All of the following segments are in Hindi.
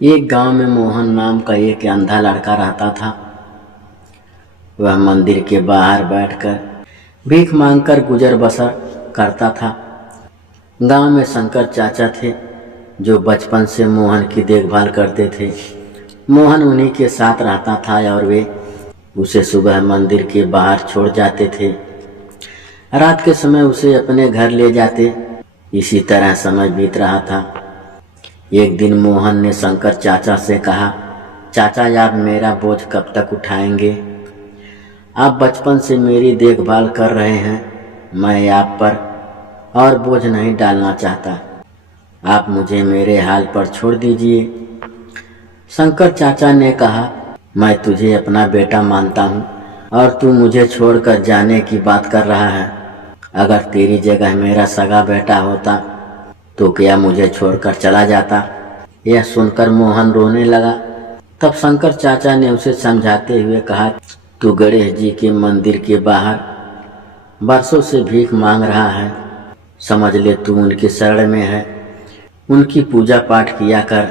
एक गांव में मोहन नाम का एक अंधा लड़का रहता था। वह मंदिर के बाहर बैठकर भीख मांगकर गुजर बसर करता था। गांव में शंकर चाचा थे जो बचपन से मोहन की देखभाल करते थे। मोहन उन्हीं के साथ रहता था और वे उसे सुबह मंदिर के बाहर छोड़ जाते थे। रात के समय उसे अपने घर ले जाते। इसी तरह समय बीत रहा था। एक दिन मोहन ने शंकर चाचा से कहा, चाचा आप मेरा बोझ कब तक उठाएंगे? आप बचपन से मेरी देखभाल कर रहे हैं। मैं आप पर और बोझ नहीं डालना चाहता। आप मुझे मेरे हाल पर छोड़ दीजिए। शंकर चाचा ने कहा, मैं तुझे अपना बेटा मानता हूँ और तू मुझे छोड़कर जाने की बात कर रहा है। अगर तेरी जगह मेरा सगा बेटा होता तो क्या मुझे छोड़कर चला जाता? यह सुनकर मोहन रोने लगा। तब शंकर चाचा ने उसे समझाते हुए कहा, तू गणेश जी के मंदिर के बाहर बरसों से भीख मांग रहा है। समझ ले तू उनकी शरण में है। उनकी पूजा पाठ किया कर,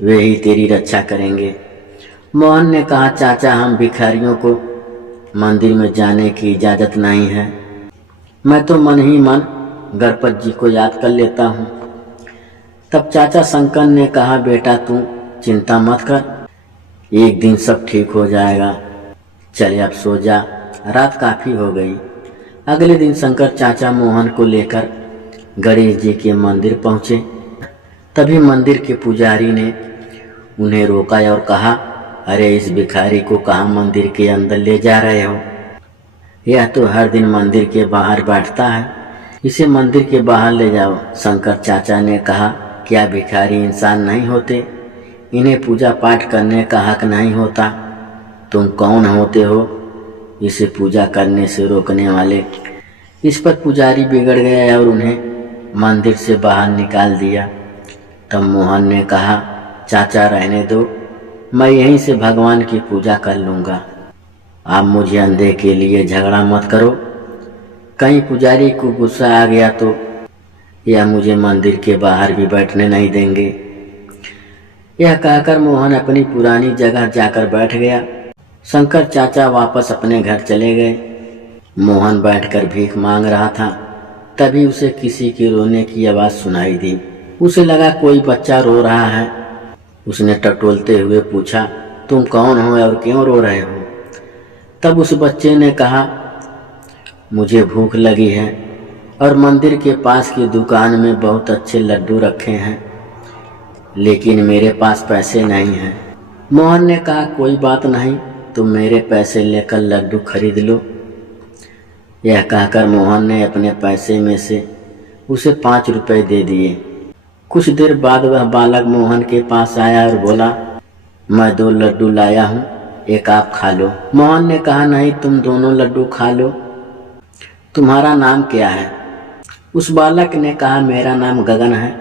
वे ही तेरी रक्षा करेंगे। मोहन ने कहा, चाचा हम भिखारियों को मंदिर में जाने की इजाज़त नहीं है। मैं तो मन ही मन गणपति जी को याद कर लेता हूँ। तब चाचा शंकर ने कहा, बेटा तू चिंता मत कर, एक दिन सब ठीक हो जाएगा। चले अब सो जा, रात काफ़ी हो गई। अगले दिन शंकर चाचा मोहन को लेकर गणेश जी के मंदिर पहुँचे। तभी मंदिर के पुजारी ने उन्हें रोका और कहा, अरे इस भिखारी को कहाँ मंदिर के अंदर ले जा रहे हो? यह तो हर दिन मंदिर के बाहर बैठता है, इसे मंदिर के बाहर ले जाओ। शंकर चाचा ने कहा, क्या भिखारी इंसान नहीं होते? इन्हें पूजा पाठ करने का हक नहीं होता? तुम कौन होते हो इसे पूजा करने से रोकने वाले? इस पर पुजारी बिगड़ गया और उन्हें मंदिर से बाहर निकाल दिया। तब मोहन ने कहा, चाचा रहने दो, मैं यहीं से भगवान की पूजा कर लूँगा। आप मुझे अंधे के लिए झगड़ा मत करो। कहीं पुजारी को गुस्सा आ गया तो यह मुझे मंदिर के बाहर भी बैठने नहीं देंगे। यह कहकर मोहन अपनी पुरानी जगह जाकर बैठ गया। शंकर चाचा वापस अपने घर चले गए। मोहन बैठकर भीख मांग रहा था। तभी उसे किसी के रोने की आवाज़ सुनाई दी। उसे लगा कोई बच्चा रो रहा है। उसने टटोलते हुए पूछा, तुम कौन हो और क्यों रो रहे हो? तब उस बच्चे ने कहा, मुझे भूख लगी है और मंदिर के पास की दुकान में बहुत अच्छे लड्डू रखे हैं, लेकिन मेरे पास पैसे नहीं हैं। मोहन ने कहा, कोई बात नहीं, तुम मेरे पैसे लेकर लड्डू खरीद लो। यह कहकर मोहन ने अपने पैसे में से उसे 5 रुपए दे दिए। कुछ देर बाद वह बालक मोहन के पास आया और बोला, मैं 2 लड्डू लाया हूँ, एक आप खा लो। मोहन ने कहा, नहीं तुम दोनों लड्डू खा लो। तुम्हारा नाम क्या है? उस बालक ने कहा, मेरा नाम गगन है,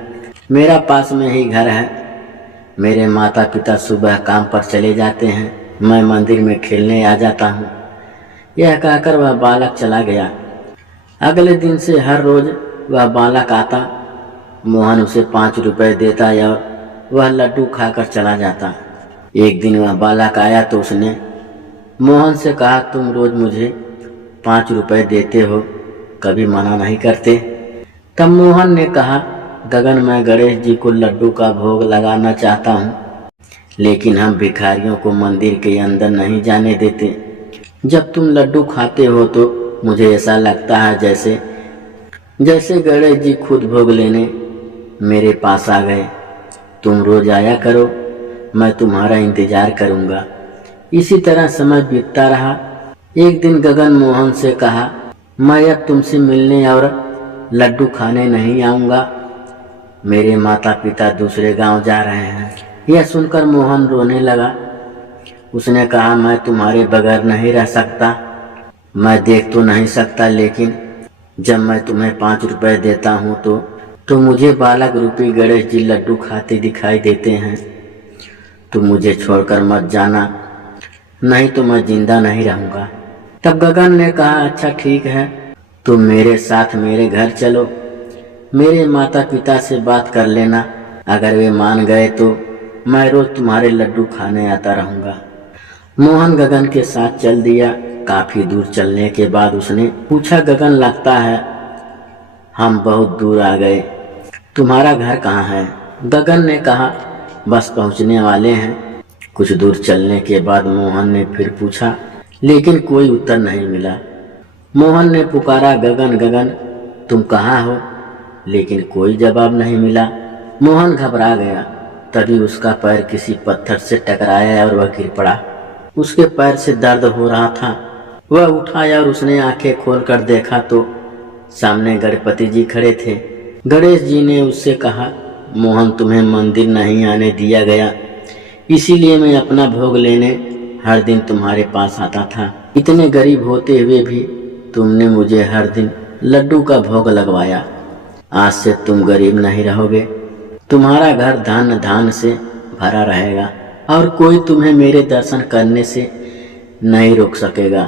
मेरा पास में ही घर है। मेरे माता पिता सुबह काम पर चले जाते हैं, मैं मंदिर में खेलने आ जाता हूँ। यह कहकर वह बालक चला गया। अगले दिन से हर रोज वह बालक आता। मोहन उसे 5 रुपए देता और वह लड्डू खाकर चला जाता। एक दिन वह बालक आया तो उसने मोहन से कहा, तुम रोज मुझे 5 रुपए देते हो, कभी मना नहीं करते। तब मोहन ने कहा, गगन मैं गणेश जी को लड्डू का भोग लगाना चाहता हूँ, लेकिन हम भिखारियों को मंदिर के अंदर नहीं जाने देते। जब तुम लड्डू खाते हो तो मुझे ऐसा लगता है जैसे गणेश जी खुद भोग लेने मेरे पास आ गए। तुम रोज आया करो, मैं तुम्हारा इंतजार करूँगा। इसी तरह समय बीतता रहा। एक दिन गगन मोहन से कहा, मैं अब तुमसे मिलने और लड्डू खाने नहीं आऊँगा, मेरे माता पिता दूसरे गांव जा रहे हैं। यह सुनकर मोहन रोने लगा। उसने कहा, मैं तुम्हारे बगैर नहीं रह सकता। मैं देख तो नहीं सकता, लेकिन जब मैं तुम्हें 5 रुपए देता हूँ तो मुझे बालक रूपी गणेश जी लड्डू खाते दिखाई देते हैं। तुम मुझे छोड़कर मत जाना, नहीं तो मैं जिंदा नहीं रहूँगा। तब गगन ने कहा, अच्छा ठीक है, तुम मेरे साथ मेरे घर चलो, मेरे माता पिता से बात कर लेना। अगर वे मान गए तो मैं रोज तुम्हारे लड्डू खाने आता रहूंगा। मोहन गगन के साथ चल दिया। काफी दूर चलने के बाद उसने पूछा, गगन लगता है हम बहुत दूर आ गए, तुम्हारा घर कहाँ है? गगन ने कहा, बस पहुंचने वाले हैं। कुछ दूर चलने के बाद मोहन ने फिर पूछा, लेकिन कोई उत्तर नहीं मिला। मोहन ने पुकारा, गगन गगन तुम कहाँ हो? लेकिन कोई जवाब नहीं मिला। मोहन घबरा गया। तभी उसका पैर किसी पत्थर से टकराया और वह गिर पड़ा। उसके पैर से दर्द हो रहा था। वह उठा और उसने आंखें खोलकर देखा तो सामने गणपति जी खड़े थे। गणेश जी ने उससे कहा, मोहन तुम्हें मंदिर नहीं आने दिया गया, इसीलिए मैं अपना भोग लेने हर दिन तुम्हारे पास आता था। इतने गरीब होते हुए भी तुमने मुझे हर दिन लड्डू का भोग लगवाया। आज से तुम गरीब नहीं रहोगे, तुम्हारा घर धन धान से भरा रहेगा और कोई तुम्हें मेरे दर्शन करने से नहीं रोक सकेगा।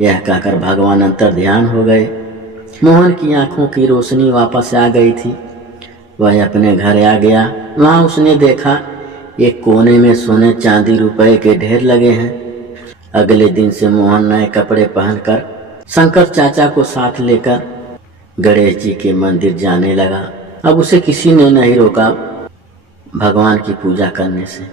यह कहकर भगवान अंतर ध्यान हो गए। मोहन की आंखों की रोशनी वापस आ गई थी। वह अपने घर आ गया। वहां उसने देखा एक कोने में सोने चांदी रुपए के ढेर लगे हैं। अगले दिन से मोहन नए कपड़े पहनकर शंकर चाचा को साथ लेकर गणेश जी के मंदिर जाने लगा। अब उसे किसी ने नहीं रोका भगवान की पूजा करने से।